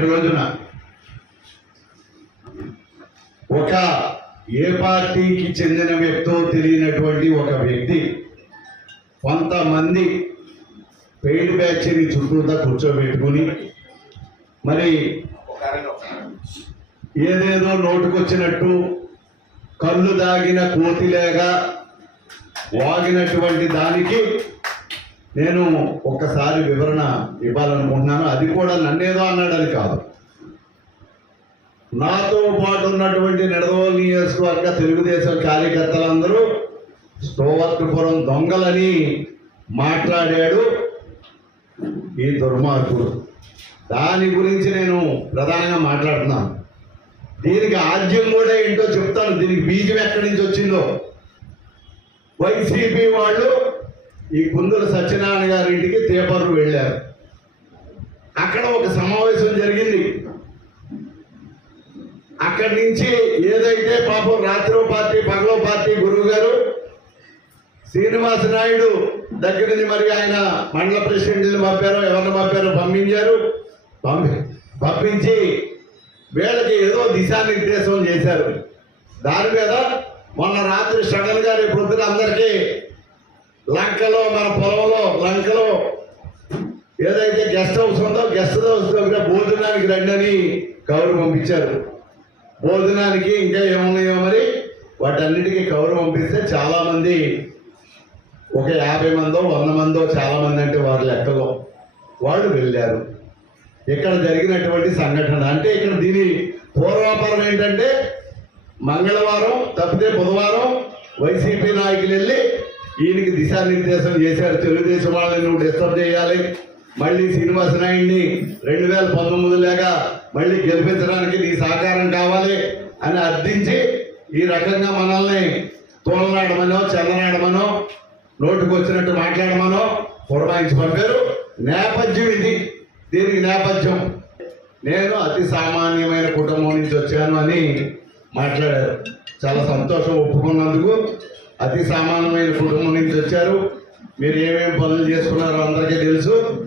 నిన్నటి రోజున ఒక ఏ పార్టీకి చెందిన వ్యక్తో తెలియనటువంటి ఒక వ్యక్తి కొంతమంది పెయిడ్ బ్యాచ్ని చుట్టూతా కూర్చోబెట్టుకుని మరి ఏదేదో నోటుకొచ్చినట్టు కళ్ళు దాగిన కోతిలేగా వాగినటువంటి దానికి నేను ఒక్కసారి వివరణ ఇవ్వాలనుకుంటున్నాను. అది కూడా నన్నేదో అన్నాడని కాదు. నాతో పాటు ఉన్నటువంటి నిడదవోలు నియోజకవర్గ తెలుగుదేశం కార్యకర్తలందరూ స్తోవర్కపురం దొంగలని మాట్లాడాడు ఈ దుర్మార్గుడు. దాని గురించి నేను ప్రధానంగా మాట్లాడుతున్నాను. దీనికి ఆద్యం కూడా ఏంటో చెప్తాను. దీనికి బీజం ఎక్కడి నుంచి వచ్చిందో? వైసీపీ వాళ్ళు ఈ కుందరు సత్యనారాయణ గారి ఇంటికి తేపర్రు వెళ్ళారు. అక్కడ ఒక సమావేశం జరిగింది. అక్కడి నుంచి ఏదైతే పాపం రాత్రో పార్టీ పగలో పార్టీ గురువు గారు శ్రీనివాస నాయుడు దగ్గరని మరి ఆయన మండల ప్రెసిడెంట్ని పంపారో ఎవరిని పంపారో పంపించారు. పంపి పంపించి వీళ్ళకి ఏదో దిశానిర్దేశం చేశారు. దాని మీద మొన్న రాత్రి సడన్ రేపు పొద్దున అందరికీ లంకలో మన పొలంలో లంకలో ఏదైతే గెస్ట్ హౌస్ ఉందో గెస్ట్ హౌస్ దగ్గర భోజనానికి రండి అని కౌరు పంపించారు. భోజనానికి ఇంకా ఏమున్నాయో మరి? వాటన్నిటికీ కౌరు పంపిస్తే చాలామంది ఒక యాభై మందో వంద మందో చాలా మంది అంటే వారి లెక్కలో వాళ్ళు వెళ్ళారు. ఇక్కడ జరిగినటువంటి సంఘటన అంటే ఇక్కడ దీని పూర్వాపరం ఏంటంటే మంగళవారం తప్పితే బుధవారం వైసీపీ నాయకులు వెళ్ళి ఈయనకి దిశానిర్దేశం చేశారు తెలుగుదేశం వాళ్ళని నువ్వు డిస్టర్బ్ చేయాలి. మళ్ళీ శ్రీనివాస నాయుడిని రెండు వేల పంతొమ్మిదిలాగా మళ్ళీ గెలిపించడానికి నీ సహకారం కావాలి అని అర్థించి ఈ రకంగా మనల్ని తోలనాడమనో చల్లనాడమనో నోటుకు వచ్చినట్టు మాట్లాడమనో పురమాయించి పంపారు నేపథ్యం ఇది. దీనికి నేపథ్యం. నేను అతి సామాన్యమైన కుటుంబం నుంచి వచ్చాను అని మాట్లాడారు. చాలా సంతోషం ఒప్పుకున్నందుకు అతి సామాన్యమైన కుటుంబం నుంచి వచ్చారు. మీరు ఏమేమి పనులు చేసుకున్నారో అందరికీ తెలుసు.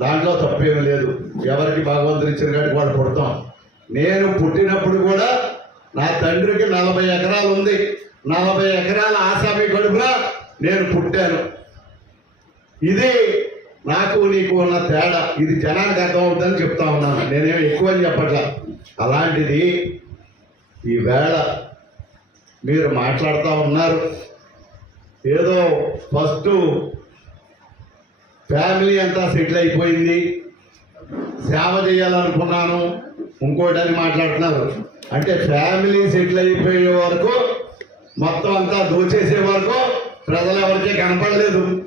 దాంట్లో తప్పేమీ లేదు. ఎవరికి భగవంతుని ఇచ్చిన కాడికి వాళ్ళు పుడతాం. నేను పుట్టినప్పుడు కూడా నా తండ్రికి నలభై ఎకరాలు ఉంది. నలభై ఎకరాల ఆసామి కడుపున నేను పుట్టాను. ఇది నాకు నీకు ఉన్న తేడా. ఇది జనానికి అర్థమవుతుందని చెప్తా ఉన్నాను. నేనేమి ఎక్కువ అని చెప్పట్లా. అలాంటిది ఈ వేళ మీరు మాట్లాడుతూ ఉన్నారు. ఏదో ఫస్ట్ ఫ్యామిలీ అంతా సెటిల్ అయిపోయింది. సేవ చేయాలనుకున్నాను. ఇంకోటి అని మాట్లాడుతున్నారు. అంటే ఫ్యామిలీ సెటిల్ అయిపోయే వరకు మొత్తం అంతా దోచేసే వరకు ప్రజలు ఎవరికీ కనపడలేదు.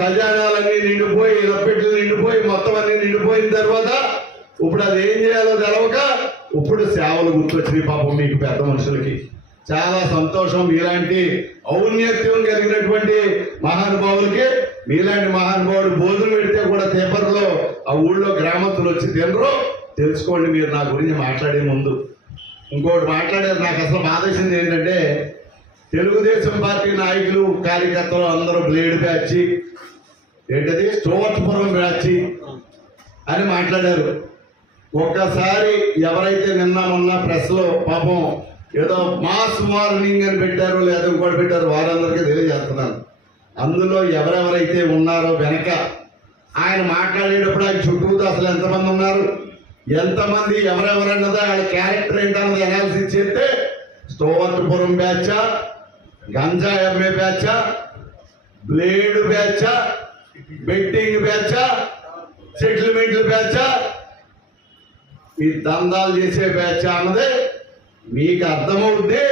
ఖజానాలన్నీ నిండిపోయి రప్పెట్లు నిండిపోయి మొత్తం అన్ని నిండిపోయిన తర్వాత ఇప్పుడు అది ఏం చేయాలో తెలవక ఇప్పుడు సేవలు గుర్తొచ్చినాయి పాపం మీకు పెద్ద మనుషులకి. చాలా సంతోషం. మీలాంటి ఔన్నత్యం కలిగినటువంటి మహానుభావులకి మీలాంటి మహానుభావుడు భోజనం పెడితే కూడా పేపర్లో ఆ ఊళ్ళో గ్రామస్తులు వచ్చి తినరు. తెలుసుకోండి మీరు నా గురించి మాట్లాడే ముందు. ఇంకోటి మాట్లాడారు నాకు అసలు బాధేసింది ఏంటంటే తెలుగుదేశం పార్టీ నాయకులు కార్యకర్తలు అందరూ బ్లేడ్ బ్యాచి. ఏంటది? స్టోవర్పురం బ్యాచి అని మాట్లాడారు. ఒక్కసారి ఎవరైతే నిన్న మొన్న ప్రెస్లో పాపం ఏదో మాస్ వార్నింగ్ అని పెట్టారో లేదా ఇంకోటి పెట్టారు వారందరికీ తెలియజేస్తున్నాను. అందులో ఎవరెవరైతే ఉన్నారో వెనక ఆయన మాట్లాడేటప్పుడు ఆయన చుట్టూతో అసలు ఎంతమంది ఉన్నారు? ఎంతమంది ఎవరెవరన్నదో వాళ్ళ క్యారెక్టర్ ఏంటన్నది అనాలిసిస్ చేస్తే స్టోవర్పురం బ్యాచా గంజా ఎంఏ బ్యాచా బ్లేడ్ బ్యాచా బెట్టింగ్ బ్యాచా సెటిల్మెంట్లు బ్యాచా ఈ దందాలు చేసే బ్యాచా అన్నదే మీకు అర్థమవుతే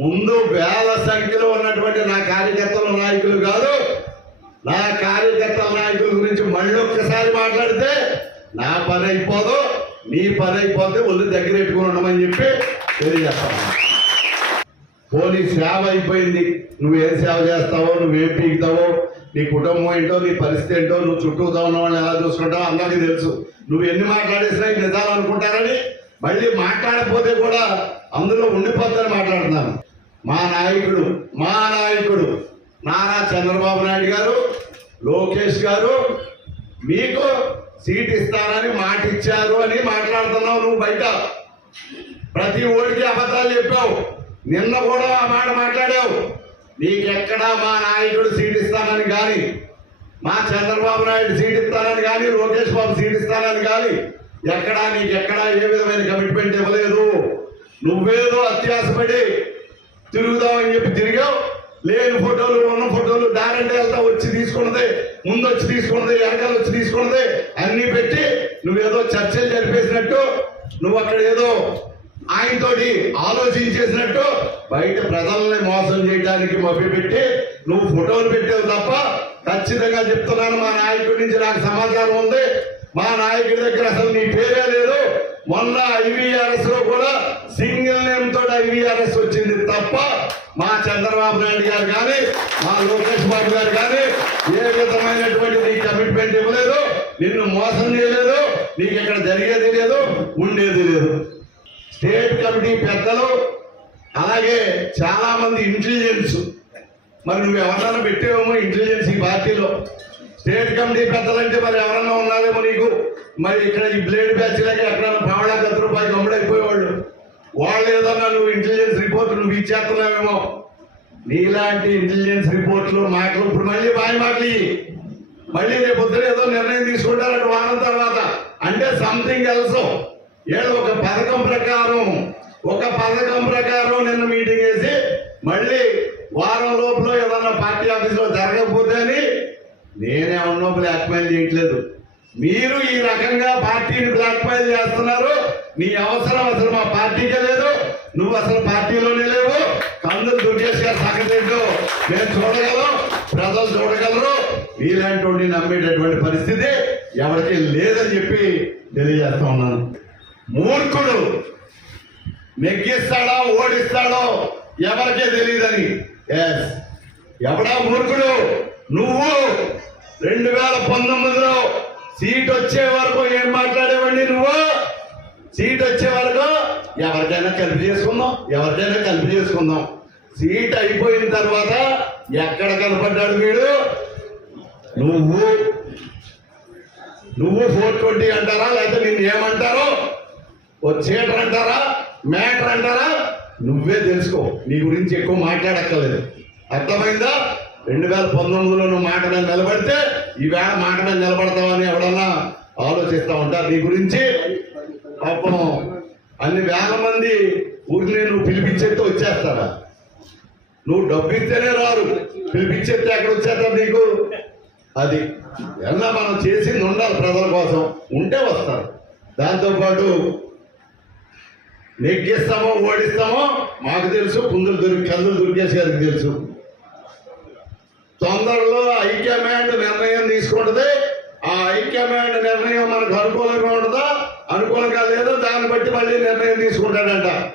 ముందు వేల సంఖ్యలో ఉన్నటువంటి నా కార్యకర్తల నాయకులు కాదు. నా కార్యకర్తల నాయకుల గురించి మళ్ళీ ఒక్కసారి మాట్లాడితే నా పని అయిపోదు నీ పని అయిపోతే ఒళ్ళు దగ్గర పెట్టుకుని ఉండమని చెప్పి తెలియజేస్తాను. పోనీ సేవ అయిపోయింది. నువ్వేం సేవ చేస్తావో నువ్వేం పీకుతావో నీ కుటుంబం ఏంటో నీ పరిస్థితి ఏంటో నువ్వు చుట్టూతో ఉన్న వాళ్ళని ఎలా చూసుకుంటావో అందరికీ తెలుసు. నువ్వు ఎన్ని మాట్లాడేసినా ఇది నిజాలు అనుకుంటారని మళ్ళీ మాట్లాడకపోతే కూడా అందులో ఉండిపోతారని మాట్లాడుతున్నాను. మా నాయకుడు మా నాయకుడు నానా చంద్రబాబు నాయుడు గారు లోకేష్ గారు మీకు సీట్ ఇస్తానని మాట ఇచ్చారు అని మాట్లాడుతున్నావు నువ్వు బయట. ప్రతి ఓడికి అబద్ధాలు చెప్పావు. నిన్న కూడా ఆ మాట మాట్లాడావు. నీకెక్కడా మా నాయకుడు సీట్ ఇస్తానని కానీ మా చంద్రబాబు నాయుడు సీట్ ఇస్తానని కానీ లోకేష్ బాబు సీట్ ఇస్తానని కానీ ఎక్కడా నీకెక్కడా ఏ విధమైన కమిట్మెంట్ ఇవ్వలేదు. నువ్వేదో అత్యాసపడి తిరుగుదామని చెప్పి తిరిగావు. లేని ఫోటోలు ఉన్న ఫోటోలు డైరెక్ట్గా వెళ్తా వచ్చి తీసుకున్నది ముందు వచ్చి తీసుకున్నది వెనకాల వచ్చి తీసుకున్నది అన్ని పెట్టి నువ్వేదో చర్చలు జరిపేసినట్టు నువ్వు అక్కడ ఏదో ఆయనతోటి ఆలోచించేసినట్టు బయట ప్రజల్ని మోసం చేయడానికి మభ్యపెట్టి నువ్వు ఫోటోలు పెట్టావు తప్ప ఖచ్చితంగా చెప్తున్నాను మా నాయకుడి నుంచి నాకు సమాచారం ఉంది. మా నాయకుడి దగ్గర అసలు నీ పేరే లేదు. మొన్న ఐవీఆర్ఎస్లో కూడా సింగిల్ నేమ్ తోటి ఐవీఆర్ఎస్ వచ్చింది తప్ప మా చంద్రబాబు నాయుడు గారు కానీ మా లోకేష్ బాబు గారు కానీ ఏ విధమైనటువంటి నీ కమిట్మెంట్ ఇవ్వలేదు. నిన్ను మోసం చేయలేదు. నీకు ఇక్కడ జరిగేది లేదు ఉండేది లేదు. స్టేట్ కమిటీ పెద్దలు అలాగే చాలా మంది ఇంటెలిజెన్స్ మరి నువ్వు ఎవరన్నా పెట్టేవేమో ఇంటెలిజెన్స్ ఈ పార్టీలో. స్టేట్ కమిటీ పెద్దలంటే మరి ఎవరన్నా ఉన్నారేమో నీకు? మరి ఇక్కడ ఈ బ్లేడ్ బ్యాచ్ లాగా ఎక్కడన్నా పావడా గత రూపాయలు గమ్ముడైపోయేవాళ్ళు వాళ్ళు ఏదన్నా నువ్వు ఇంటెలిజెన్స్ రిపోర్ట్ నువ్వు ఇచ్చేస్తున్నావేమో. నీలాంటి ఇంటెలిజెన్స్ రిపోర్ట్లు మాటలు ఇప్పుడు మళ్ళీ బాయ్ మాటలు మళ్ళీ రేపు పొద్దున ఏదో నిర్ణయం తీసుకుంటారట వారం తర్వాత. అంటే సంథింగ్ ఎల్స్ ఏదో ఒక పథకం ప్రకారం ఒక పథకం ప్రకారం నిన్న మీటింగ్ వేసి మళ్ళీ వారం లోపల ఏదన్నా పార్టీ ఆఫీస్లో జరగకపోతే అని నేనేమన్నా బ్లాక్ మెయిల్ చేయట్లేదు. మీరు ఈ రకంగా పార్టీని బ్లాక్మెయిల్ చేస్తున్నారు. నీ అవసరం అసలు మా పార్టీకే లేదు. నువ్వు అసలు పార్టీలోనే లేవు. కందులు దుర్గేష్ గారు సంగతింటో నేను చూడగలం ప్రజలు చూడగలరు. నీలాంటి నమ్మేటటువంటి పరిస్థితి ఎవరికి లేదని చెప్పి తెలియజేస్తా ఉన్నాను. మూర్ఖుడు నెగ్గిస్తాడో ఓడిస్తాడో ఎవరికే తెలియదని. ఎస్ ఎవడా మూర్ఖుడు? నువ్వు రెండు వేల పంతొమ్మిదిలో సీట్ వచ్చే వరకు ఏం మాట్లాడేవండి నువ్వు? సీట్ వచ్చే వరకు ఎవరికైనా కలిపి చేసుకుందాం ఎవరికైనా కలిపి చేసుకుందాం. సీట్ అయిపోయిన తర్వాత ఎక్కడ కనపడ్డాడు వీడు? నువ్వు. నువ్వు ఫోర్ ట్వంటీ అంటారా లేకపోతే నిన్ను ఏమంటారో? ఓ చీటర్ అంటారా మ్యాటర్ అంటారా? నువ్వే తెలుసుకో నీ గురించి ఎక్కువ మాట్లాడక్కర్లేదు. అర్థమైందా? రెండు వేల పంతొమ్మిదిలో నువ్వు మాట మీద నిలబడితే ఈవేళ మాట మీద నిలబడతావని ఎవడన్నా ఆలోచిస్తా ఉంటారు నీ గురించి పాపం అన్ని వేల మంది ఊరిని నువ్వు పిలిపించేస్తే వచ్చేస్తారా? నువ్వు డబ్బు ఇస్తేనే రారు. పిలిపించేస్తే ఎక్కడ వచ్చేస్తారు నీకు? అది ఎలా మనం చేసింది ఉండాలి ప్రజల కోసం. ఉంటే వస్తారు. దాంతోపాటు నెగ్గిస్తామో ఓడిస్తామో మాకు తెలుసు పుందులు దొరికి కందులు దొరికేసి గారికి తెలుసు. తొందరలో హైకమాండ్ నిర్ణయం తీసుకుంటది. ఆ హైకమాండ్ నిర్ణయం మనకు అనుకూలంగా ఉంటుందా? అనుకూలంగా లేదో? దాన్ని బట్టి మళ్ళీ నిర్ణయం తీసుకుంటాడంట.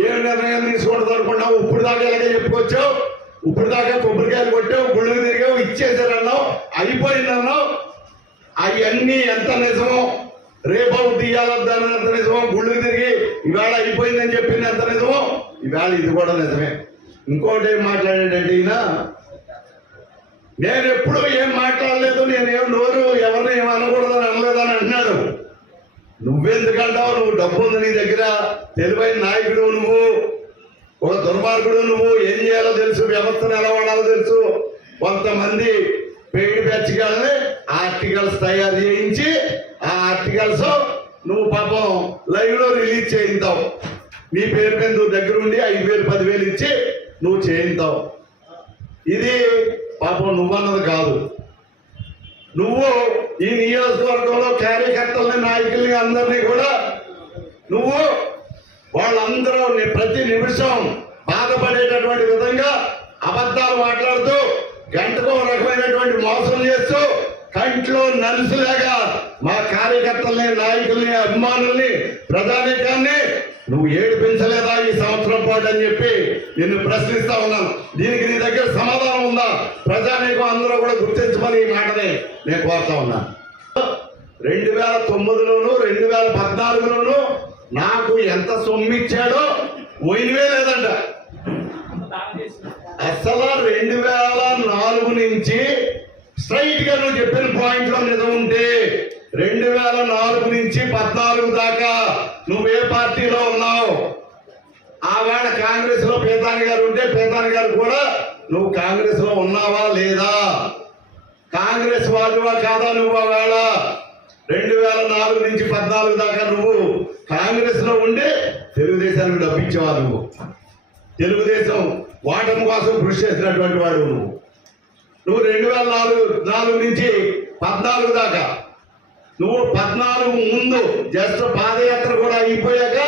ఏ నిర్ణయం తీసుకుంటుంది అనుకున్నావు ఇప్పుడు దాకా ఇలాగే చెప్పుకొచ్చావు? ఇప్పుడు దాకా కొబ్బరికాయలు కొట్టావు గుళ్ళు తిరిగావు ఇచ్చేసారన్నావు అయిపోయిందన్నావు. అవన్నీ ఎంత నిజమో? రేపు తీయాలొద్దని ఎంత నిజమో? గుళ్ళు తిరిగి ఇవాళ అయిపోయిందని చెప్పింది ఎంత నిజమో? ఇవాళ ఇది కూడా నిజమే. ఇంకోటి ఏం మాట్లాడాడంటే ఈయన నేను ఎప్పుడు ఏం మాట్లాడలేదు నేనేం నోరు ఎవరిని ఏం అనకూడదని అనలేదని అంటున్నాడు. నువ్వెందుకంటావు నువ్వు డబ్బు ఉంది నీ దగ్గర తెలివైన నాయకుడు నువ్వు ఒక దుర్మార్గుడు నువ్వు ఏం చేయాలో తెలుసు వ్యవస్థను ఎలా వాడాలో తెలుసు. కొంతమంది పెయిడ్ బ్యాచ్గాల్ని ఆర్టికల్స్ తయారు చేయించి ఆ ఆర్టికల్స్ నువ్వు పాపం లైవ్లో రిలీజ్ చేయించావు. నీ పేరు మీద నువ్వు ఐదు వేలు పదివేలు ఇచ్చి నువ్వు చేయించావు. ఇది పాపం నువ్వన్నది కాదు. నువ్వు ఈ నియోజకవర్గంలో కార్యకర్తల్ని నాయకుల్ని అందరినీ కూడా నువ్వు వాళ్ళందరూ ప్రతి నిమిషం బాధపడేటటువంటి విధంగా అబద్ధాలు మాట్లాడుతూ గంటకు రకమైనటువంటి మోసం చేస్తూ కంట్లో నలుసులాగా మా కార్యకర్తల్ని నాయకుల్ని అభిమానుల్ని ప్రజానీకాన్ని నువ్వు ఏడిపించలేదా ఈ సంవత్సరం పాటు అని చెప్పి నిన్ను ప్రశ్నిస్తా ఉన్నాను. దీనికి నీ దగ్గర సమాధానం ఉందా? ప్రజానీకం అందరూ కూడా గుర్తించమని ఈ మాటని నేను కోరుతా ఉన్నాను రెండు వేల తొమ్మిదిలోను రెండు వేల పద్నాలుగులోను నాకు ఎంత సొమ్ము ఇచ్చాడో పోయినవే లేదంట. అసలు రెండు వేల నాలుగు నుంచి స్ట్రైట్గా నువ్వు చెప్పిన పాయింట్లో నిజం ఉంటే రెండు వేల నాలుగు నుంచి పద్నాలుగు దాకా నువ్వు ఏ పార్టీలో ఉన్నావు? ఆవేళ కాంగ్రెస్లో పేతాని గారు ఉంటే పేతాని గారు కూడా నువ్వు కాంగ్రెస్లో ఉన్నావా లేదా? కాంగ్రెస్ వాళ్ళువా కాదా నువ్వు ఆవేళ రెండు వేల నాలుగు నుంచి పద్నాలుగు దాకా నువ్వు కాంగ్రెస్లో ఉండి తెలుగుదేశానికి డబ్బిచ్చేవా నువ్వు. తెలుగుదేశం వాటం కోసం కృషి చేసినటువంటి వాడు నువ్వు. నువ్వు రెండు వేల నాలుగు నాలుగు నుంచి పద్నాలుగు దాకా. నువ్వు పద్నాలుగు ముందు జస్ట్ పాదయాత్ర కూడా అయిపోయాక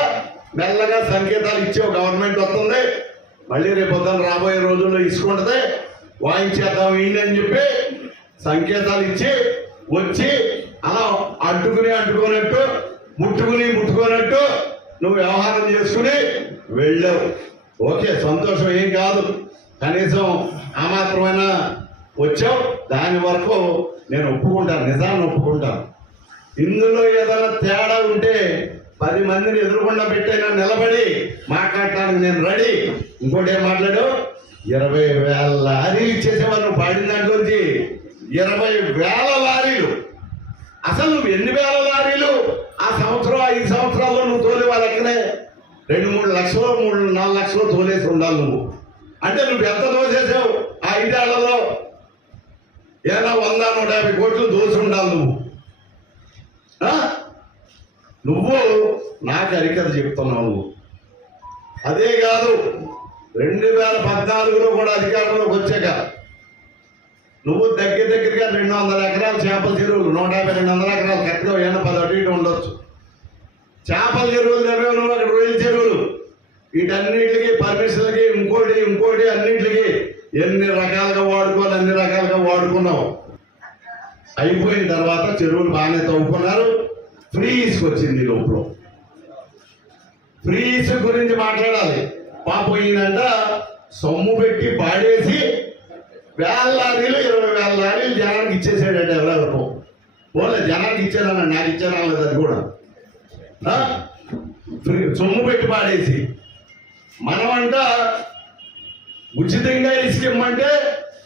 మెల్లగా సంకేతాలు ఇచ్చావు. గవర్నమెంట్ వస్తుంది. మళ్ళీ రేపు పొద్దున్న రాబోయే రోజుల్లో ఇసుకుంటుంది వాయించేద్దాం ఏంటి అని చెప్పి సంకేతాలు ఇచ్చి వచ్చి అలా అడ్డుకుని అడ్డుకోనట్టు ముట్టుకుని ముట్టుకున్నట్టు నువ్వు వ్యవహారం చేసుకుని వెళ్ళావు. ఓకే సంతోషం ఏం కాదు. కనీసం ఆ మాత్రమైనా వచ్చావు. దాని వరకు నేను ఒప్పుకుంటాను. నిజాన్ని ఒప్పుకుంటాను. ఇందులో ఏదైనా తేడా ఉంటే పది మందిని ఎదురుకుండా పెట్టైనా నిలబడి మాట్లాడటానికి నేను రెడీ. ఇంకోటి ఏం మాట్లాడు? ఇరవై వేల లారీలు ఇచ్చేసేవారు నువ్వు పాడిన దాంట్లోంచి ఇరవై వేల లారీలు. అసలు నువ్వు ఎన్ని వేల లారీలు? ఆ సంవత్సరం ఐదు సంవత్సరాల్లో నువ్వు తోలే వాళ్ళకనే రెండు మూడు లక్షలు మూడు నాలుగు లక్షలు తోలేసి ఉండాలి నువ్వు. అంటే నువ్వు ఎంత తోసేసావు? ఆ ఐదేళ్ళలో ఏదో వంద నూట యాభై కోట్లు దోసి ఉండాలి నువ్వు? నువ్వు నాకు హరికథ చెప్తున్నావు. నువ్వు అదే కాదు రెండు వేల పద్నాలుగులో కూడా అధికారంలోకి వచ్చాక నువ్వు దగ్గర దగ్గరగా రెండు వందల ఎకరాలు చేపల చెరువులు నూట యాభై రెండు వందల ఎకరాలు కరెక్ట్గా ఏమన్నా పది అటు ఇటు ఉండొచ్చు. చేపల చెరువులు తెరవే అక్కడ రొయ్యల చెరువులు. వీటన్నింటికి పర్మిషన్లకి ఇంకోటి ఇంకోటి అన్నింటికి ఎన్ని రకాలుగా వాడుకోవాలి అన్ని రకాలుగా వాడుకున్నావు? అయిపోయిన తర్వాత చెరువులు బాగానే తవ్వుకున్నారు. ఫ్రీస్కి వచ్చింది ఈ లోపల. ఫ్రీస్ గురించి మాట్లాడాలి. పాపం ఈయనంట సొమ్ము పెట్టి పాడేసి వేల లారీలు ఇరవై వేల లారీలు జనానికి ఇచ్చేసాడంటే ఎవరెవరకు. పోలే జనానికి ఇచ్చారన్న నాకు ఇచ్చారా లేదు అది కూడా. సొమ్ము పెట్టి పాడేసి. మనమంట ఉచితంగా ఇసుకిమ్మంటే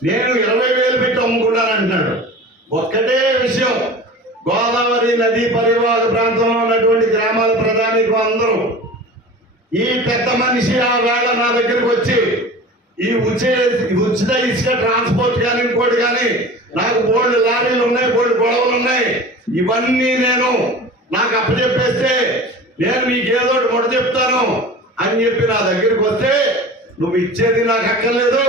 నేను ఇరవై వేలు పెట్టి అమ్ముకుంటాను అంటున్నాడు ఒక్కటే విషయం. గోదావరి నదీ పరివాహక ప్రాంతంలో ఉన్నటువంటి గ్రామాల ప్రధానికు అందరూ ఈ పెద్ద మనిషి ఆ వేళ నా దగ్గరికి వచ్చి ఈ ఉచే ఉచిత ఇసుక ట్రాన్స్పోర్ట్ కానీ ఇంకోటి కానీ నాకు బోల్డ్ లారీలు ఉన్నాయి బోల్డ్ గొడవలు ఉన్నాయి. ఇవన్నీ నేను నాకు అప్పచెప్పేస్తే నేను మీకు ఏదో ఒకటి చెప్తాను అని చెప్పి నా దగ్గరికి వస్తే నువ్వు ఇచ్చేది నాకు అక్కర్లేదు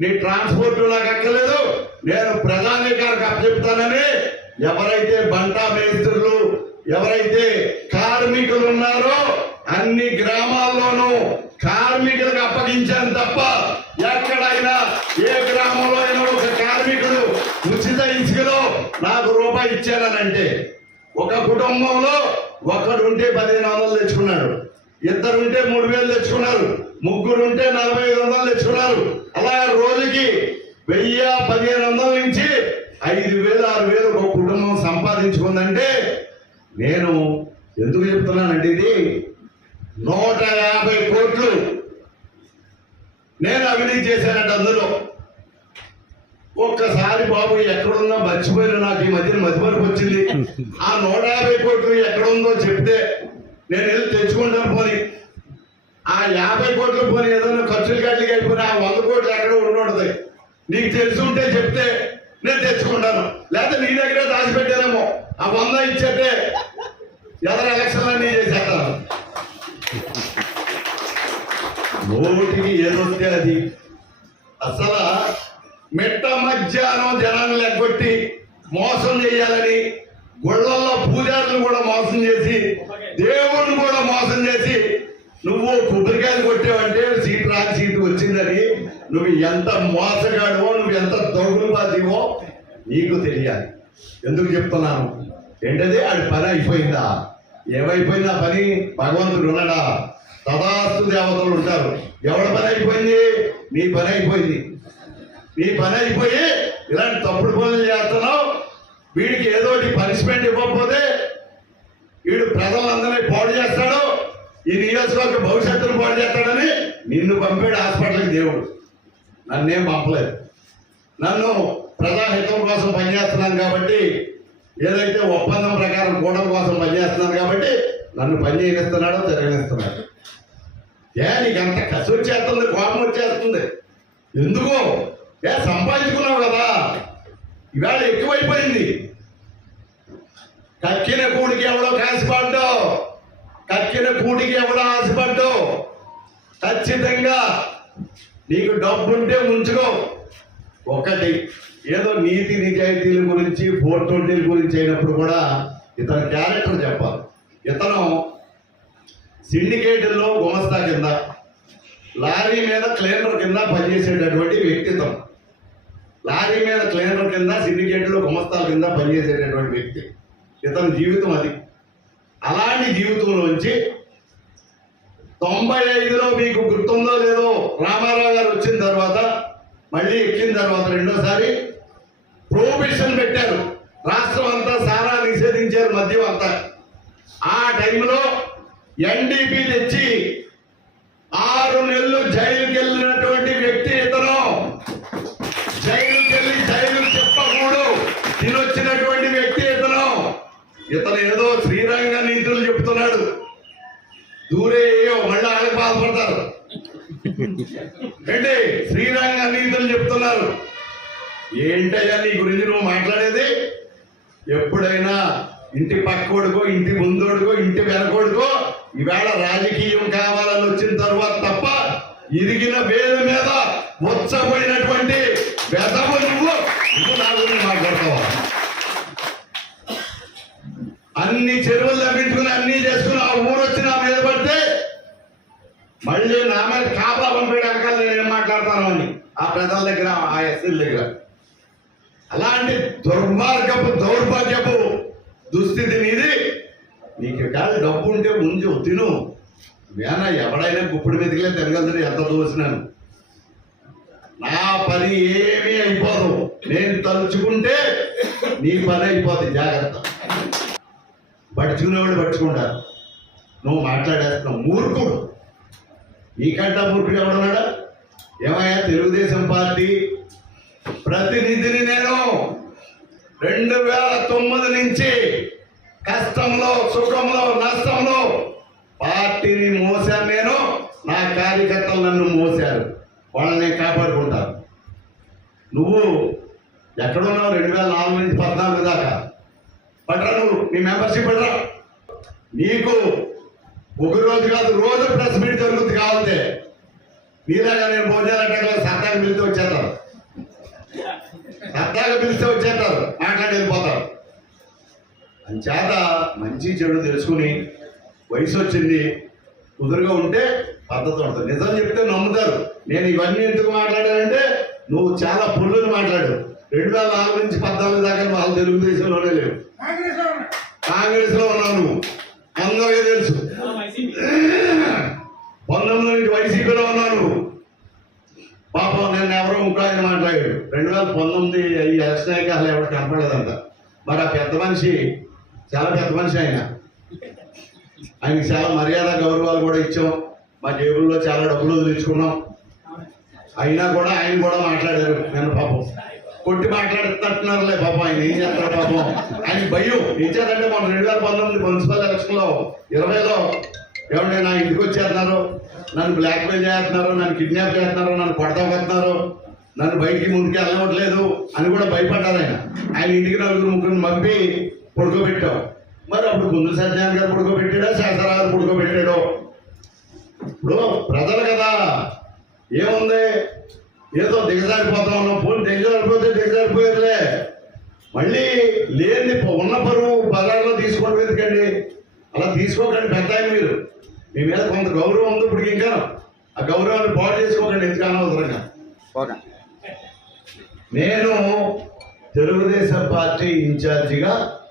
నీ ట్రాన్స్పోర్ట్ నాకు అక్కర్లేదు నేను ప్రధానికానికి అప్పచెప్తానని ఎవరైతే బంటా మేస్త్రులు ఎవరైతే కార్మికులు ఉన్నారో అన్ని గ్రామాల్లోనూ కార్మికులకు అప్పగించాను తప్ప ఎక్కడైనా ఏ గ్రామంలో అయినా ఒక కార్మికుడు ఉచిత ఇసుకలో నాకు రూపాయి ఇచ్చానంటే ఒక కుటుంబంలో ఒకడు ఉంటే పదిహేను వందలు తెచ్చుకున్నాడు ఇద్దరు ఉంటే మూడు వేలు తెచ్చుకున్నారు. ముగ్గురు ఉంటే నలభై ఐదు వందలు తెచ్చుకున్నారు. అలా రోజుకి వెయ్యి పదిహేను వందల నుంచి ఐదు వేలు ఆరు వేలు ఒక కుటుంబం సంపాదించుకుందంటే నేను ఎందుకు చెప్తున్నానంటే ఇది నూట యాభై కోట్లు నేను అవినీతి చేశానంట అందులో. ఒక్కసారి బాబు ఎక్కడున్నా మర్చిపోయిన నాకు ఈ మధ్యన మతిమరుపు వచ్చింది. ఆ నూట యాభై కోట్లు ఎక్కడుందో చెప్తే నేను వెళ్ళి తెచ్చుకుంటాను పోనీ. ఆ యాభై కోట్లు పోని ఏదైనా ఖర్చులు గట్లకి అయిపోయినా ఆ వంద కోట్లు ఎక్కడ ఉండకూడదు నీకు తెలిసి ఉంటే చెప్తే నేను తెచ్చుకుంటాను. లేకపోతే నీ దగ్గరే దాచిపెట్టానేమో ఆ వంద ఇచ్చేస్తే ఎదరు ఎలక్షన్ నీ చేసేస్తాను. ఓటికి ఏదొస్తే అది. అసలు మెట్ట మధ్యాహ్నం జనాన్ని లెక్కొట్టి మోసం చేయాలని గుళ్ళల్లో పూజారులు కూడా మోసం చేసి దేవుణ్ణి కూడా మోసం చేసి నువ్వు కొబ్బరికాయలు కొట్టావంటే సీటు రాని సీటు వచ్చిందని. నువ్వు ఎంత మోసగాడవో నువ్వు ఎంత దొంగలుబాదివో నీకు తెలియాలి. ఎందుకు చెప్తున్నాను? ఏంటది ఆడి పని అయిపోయిందా? ఏమైపోయిందా పని? భగవంతుడు ఉన్నాడా? తదాస్తు దేవతలు ఉంటారు. ఎవడ పని అయిపోయింది? నీ పని అయిపోయింది. నీ పని అయిపోయి ఇలాంటి తప్పుడు పనులు చేస్తున్నావు. వీడికి ఏదో పనిష్మెంట్ ఇవ్వకపోతే వీడు ప్రజలందరినీ పాడు చేస్తాడు. ఈ నియోజకవర్గ భవిష్యత్తును పాడు చేస్తాడని నిన్ను పంపాడు హాస్పిటల్కి దేవుడు. నన్నేం పంపలేదు. నన్ను ప్రజాహితం కోసం పనిచేస్తున్నాను కాబట్టి ఏదైతే ఒప్పందం ప్రకారం కూటమి కోసం పనిచేస్తున్నాను కాబట్టి నన్ను పని చేయనిస్తున్నాడో తిరగనిస్తున్నాడు. ఏ నీకు అంత కసి వచ్చేస్తుంది కోపం వచ్చేస్తుంది? ఎందుకో? ఏ సంపాదించుకున్నావు కదా? ఇవాళ ఎక్కువైపోయింది. కక్కిన కూడికి ఎవడో కాసిపడ్డో కక్కిన కూడికి ఎవరు ఆశపడ్డో? ఖచ్చితంగా నీకు డబ్బుంటే ఉంచుకో ఒకటి ఏదో నీతి నిజాయితీల గురించి ఫోర్ ట్వంటీల గురించి అయినప్పుడు కూడా ఇతని క్యారెక్టర్ చెప్పాలి. ఇతను సిండికేట్లో గుమస్తా కింద లారీ మీద క్లీనర్ కింద పనిచేసేటటువంటి వ్యక్తిత్వం. లారీ మీద క్లీనర్ కింద సిండికేట్లో గుమస్తాల కింద పనిచేసేటటువంటి వ్యక్తి. ఇతని జీవితం అది. అలాంటి జీవితంలోంచి తొంభై ఐదులో మీకు గుర్తుందో లేదో రామారావు గారు వచ్చిన తర్వాత మళ్ళీ ఎక్కిన తర్వాత రెండోసారి ప్రొహిబిషన్ పెట్టారు. రాష్ట్రం అంతా సారా నిషేధించారు మద్యం అంతా. ఆ టైంలో ఎన్డీపీ తెచ్చి ఆరు నెలలు జైలుకి వెళ్ళినటువంటి వ్యక్తి ఇతను. జైలుకి వెళ్ళి జైలు చెప్పకూడదు తినొచ్చినటువంటి వ్యక్తి ఇతను. ఇతను ఏదో శ్రీరంగం దూరే మళ్ళీ ఆయన బాధపడతారు. ఏంటి? శ్రీరంగ నీతులు చెప్తున్నారు. ఏంటయ్యా నీ గురించి నువ్వు మాట్లాడేది? ఎప్పుడైనా ఇంటి పక్కోడుకో ఇంటి ముందోడుకో ఇంటి వెనకోడుకో ఈవేళ రాజకీయం కావాలని వచ్చిన తర్వాత తప్ప ఇరిగిన వేలు మీద వచ్చపోయినటువంటి వెదవ నువ్వు. నువ్వు నా గురించి మాట్లాడతావా? అన్ని చెరువులు లభించుకుని అన్ని చేసుకుని ఆ ఊరు వచ్చి నా మీద మళ్ళీ నా మీద కాపలా పంపించడానికి నేను ఏం మాట్లాడతాను అని ఆ ప్రజల దగ్గర ఆ ఎస్సీల దగ్గర. అలాంటి దుర్మార్గపు దౌర్భాగ్యపు దుస్థితి నీది నీకు కాదు డబ్బు ఉంటే ముందు తిను. వేన ఎవడైనా గుప్పుడు మెతికిలే తిరగలదని ఎంత చూసినాను నా పని ఏమీ అయిపోదు. నేను తలుచుకుంటే నీ పని అయిపోతుంది జాగ్రత్త. పట్టుకునేవాడు పట్టుకుంటారు నువ్వు మాట్లాడేస్తున్నావు మూర్ఖుడు. నీకంటా మూర్ఖుడు ఎవడున్నాడా? ఏమయ్యా తెలుగుదేశం పార్టీ ప్రతినిధిని నేను రెండు వేల తొమ్మిది నుంచి కష్టంలో సుఖంలో నష్టంలో పార్టీని మోసాను నేను. నా కార్యకర్తలు నన్ను మోసారు వాళ్ళని నేను కాపాడుకుంటాను. నువ్వు ఎక్కడున్నావు? రెండు వేల నాలుగు నుంచి పద్నాలుగు దాకా. పట్రా నువ్వు. నీ మెంబర్షిప్ పట్రా నీకు ఒక రోజు కాదు రోజు ప్రెస్ మీట్ జరుగుతుంది కావాలంటే. నీలాగా నేను భోజనాలు సరదాగా పిలిస్తే వచ్చేస్తారు. సరదాగా పిలిస్తే వచ్చేస్తారు మాట్లాడి వెళ్ళిపోతారు అంచేత మంచి చెడు తెలుసుకుని వయసు వచ్చింది కుదురుగా ఉంటే పద్ధతి ఉంటుంది. నిజం చెప్తే నమ్ముతారు. నేను ఇవన్నీ ఎందుకు మాట్లాడానంటే నువ్వు చాలా పుల్లులు మాట్లాడు రెండు వేల నాలుగు నుంచి పద్నాలుగు దాకా వాళ్ళు తెలుగుదేశంలోనే లేవు. కాంగ్రెస్లో ఉన్నావు నువ్వు. అందరికీ తెలుసు. పంతొమ్మిది నుంచి వైసీపీలో ఉన్నాను. పాపం నేను ఎవరో ఆయన మాట్లాడాడు రెండు వేల పంతొమ్మిది ఈ ఎలక్షన్ అసలు ఎవరు కనపడలేదంట. మరి ఆ పెద్ద మనిషి చాలా పెద్ద మనిషి ఆయన. ఆయనకి చాలా మర్యాద గౌరవాలు కూడా ఇచ్చాం. మా జేబుల్లో చాలా డబ్బులు వదిలించుకున్నాం అయినా కూడా ఆయన కూడా మాట్లాడారు. నేను పాపం. కొట్టి మాట్లాడుతున్నట్టున్నారులే పాపం. ఆయన ఏం చేస్తారు పాపం? ఆయన భయం. ఏం చేద్దంటే మన రెండు వేల పంతొమ్మిది మున్సిపల్ ఎలక్షన్లో ఇరవైలో ఏమంటే నా ఇంటికి వచ్చేస్తున్నారు? నన్ను బ్లాక్మెయిల్ చేస్తున్నారు నన్ను కిడ్నాప్ చేస్తున్నారు నన్ను కొడతాబోతున్నారు నన్ను బయటికి ముందుకు వెళ్ళవట్లేదు అని కూడా భయపడ్డారు ఆయన. ఆయన ఇంటికి నలుగురు ముగ్గురు పంపి పడుకోబెట్టావు మరి అప్పుడు ముందు సత్యనారాయణ గారు పడుకోబెట్టాడో శాస్త్రరావు గారు పడుకోబెట్టాడో? ఇప్పుడు ప్రజలు కదా ఏముంది? ఏదో దిగజారిపోతా ఉన్నాం పోనీ దిగజారిపోతే దిగజారిపోయేదిలే మళ్ళీ లేని ఉన్న పరువు బజార్లో తీసుకోవడం ఎందుకండి? అలా తీసుకోకండి పెద్ద మీరు. మీ మీద కొంత గౌరవం ఉంది ఇప్పుడు ఇంకా. ఆ గౌరవాన్ని పాడు చేసుకోకండి ఎందుకు అనవసరంగా? నేను తెలుగుదేశం పార్టీ ఇన్ఛార్జిగా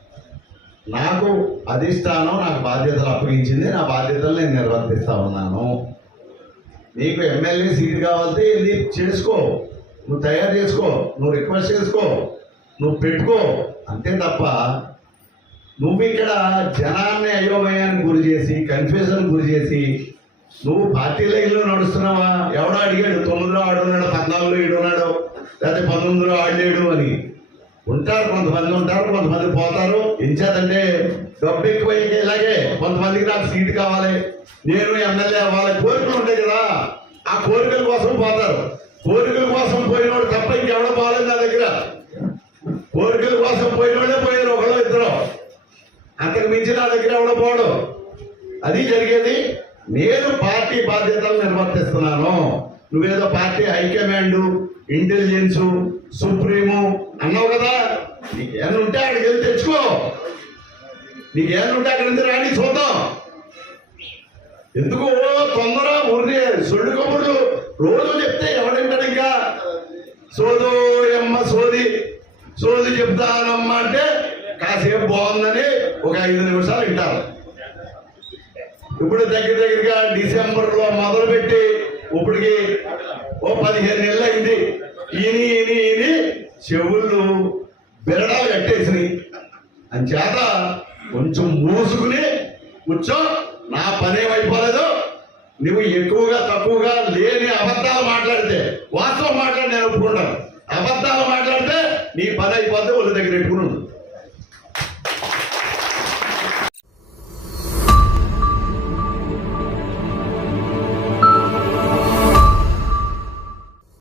నాకు అధిష్టానం నాకు బాధ్యతలు అప్పగించింది. నా బాధ్యతలు నేను నిర్వర్తిస్తా ఉన్నాను. నీకు ఎమ్మెల్యే సీట్ కావాలంటే వెళ్ళి చేసుకో. నువ్వు తయారు చేసుకో. నువ్వు రిక్వెస్ట్ చేసుకో. నువ్వు పెట్టుకో. అంతే తప్ప నువ్వు ఇక్కడ జనాన్ని అయోమయానికి గురి చేసి కన్ఫ్యూజన్ గురి చేసి నువ్వు పార్టీ లైన్లో నడుస్తున్నావా? ఎవడో అడిగాడు తొమ్మిదిలో ఆడున్నాడు పద్నాలుగులో ఈడున్నాడు లేకపోతే పంతొమ్మిదిలో ఆడలేడు అని. ఉంటారు కొంతమంది ఉంటారు కొంతమంది పోతారు. ఎంచేతంటే డబ్బు ఎక్కువైంది ఇలాగే కొంతమందికి నాకు సీట్ కావాలి. నేను ఎమ్మెల్యే అవ్వాలి. కోరికలు ఉంటాయి కదా. ఆ కోరికల కోసం పోతారు. కోరికల కోసం పోయినోడు తప్ప ఇంకెవడో పోలేదు నా దగ్గర. కోరికల కోసం పోయినోడే పోయారు ఒకళ్ళు ఇద్దరు. అంతకు మించి నా దగ్గర ఎవడో పోవడం అది జరిగేది. నేను పార్టీ బాధ్యతలు నిర్వర్తిస్తున్నాను. నువ్వేదో పార్టీ హైకమాండ్ ఇంటెలిజెన్స్ సుప్రీము అన్నావు కదా. నీకేమైనా ఉంటే అక్కడికి వెళ్ళి తెచ్చుకో. నీకు ఉంటే అక్కడి నుంచి రాని చూద్దాం. ఎందుకు ఓ తొందర ఉర్రి సొల్లు కబుర్లు రోజు చెప్తే ఎవడంటాడు ఇంకా? సోదో ఎమ్మ సోది. సోది చెప్తానమ్మ అంటే కాసేపు బాగుందని ఒక ఐదు నిమిషాలు వింటారు. ఇప్పుడు దగ్గర దగ్గరగా డిసెంబర్లో మొదలు పెట్టి ఇప్పటికి ఓ పదిహేను నెలలు అయింది. ఈని ఈని ఈని చెవుళ్ళు బిరడాలు కట్టేసినాయి. అని చేత కొంచెం మూసుకుని కూర్చో నా పని అయిపోలేదు. నువ్వు ఎక్కువగా తక్కువగా లేని అబద్ధాలు మాట్లాడితే వాస్తవం మాట్లాడి నేను ఒప్పుకుంటాను. అబద్ధాలు మాట్లాడితే నీ పని అయిపోతే వాళ్ళ దగ్గర పెట్టుకుని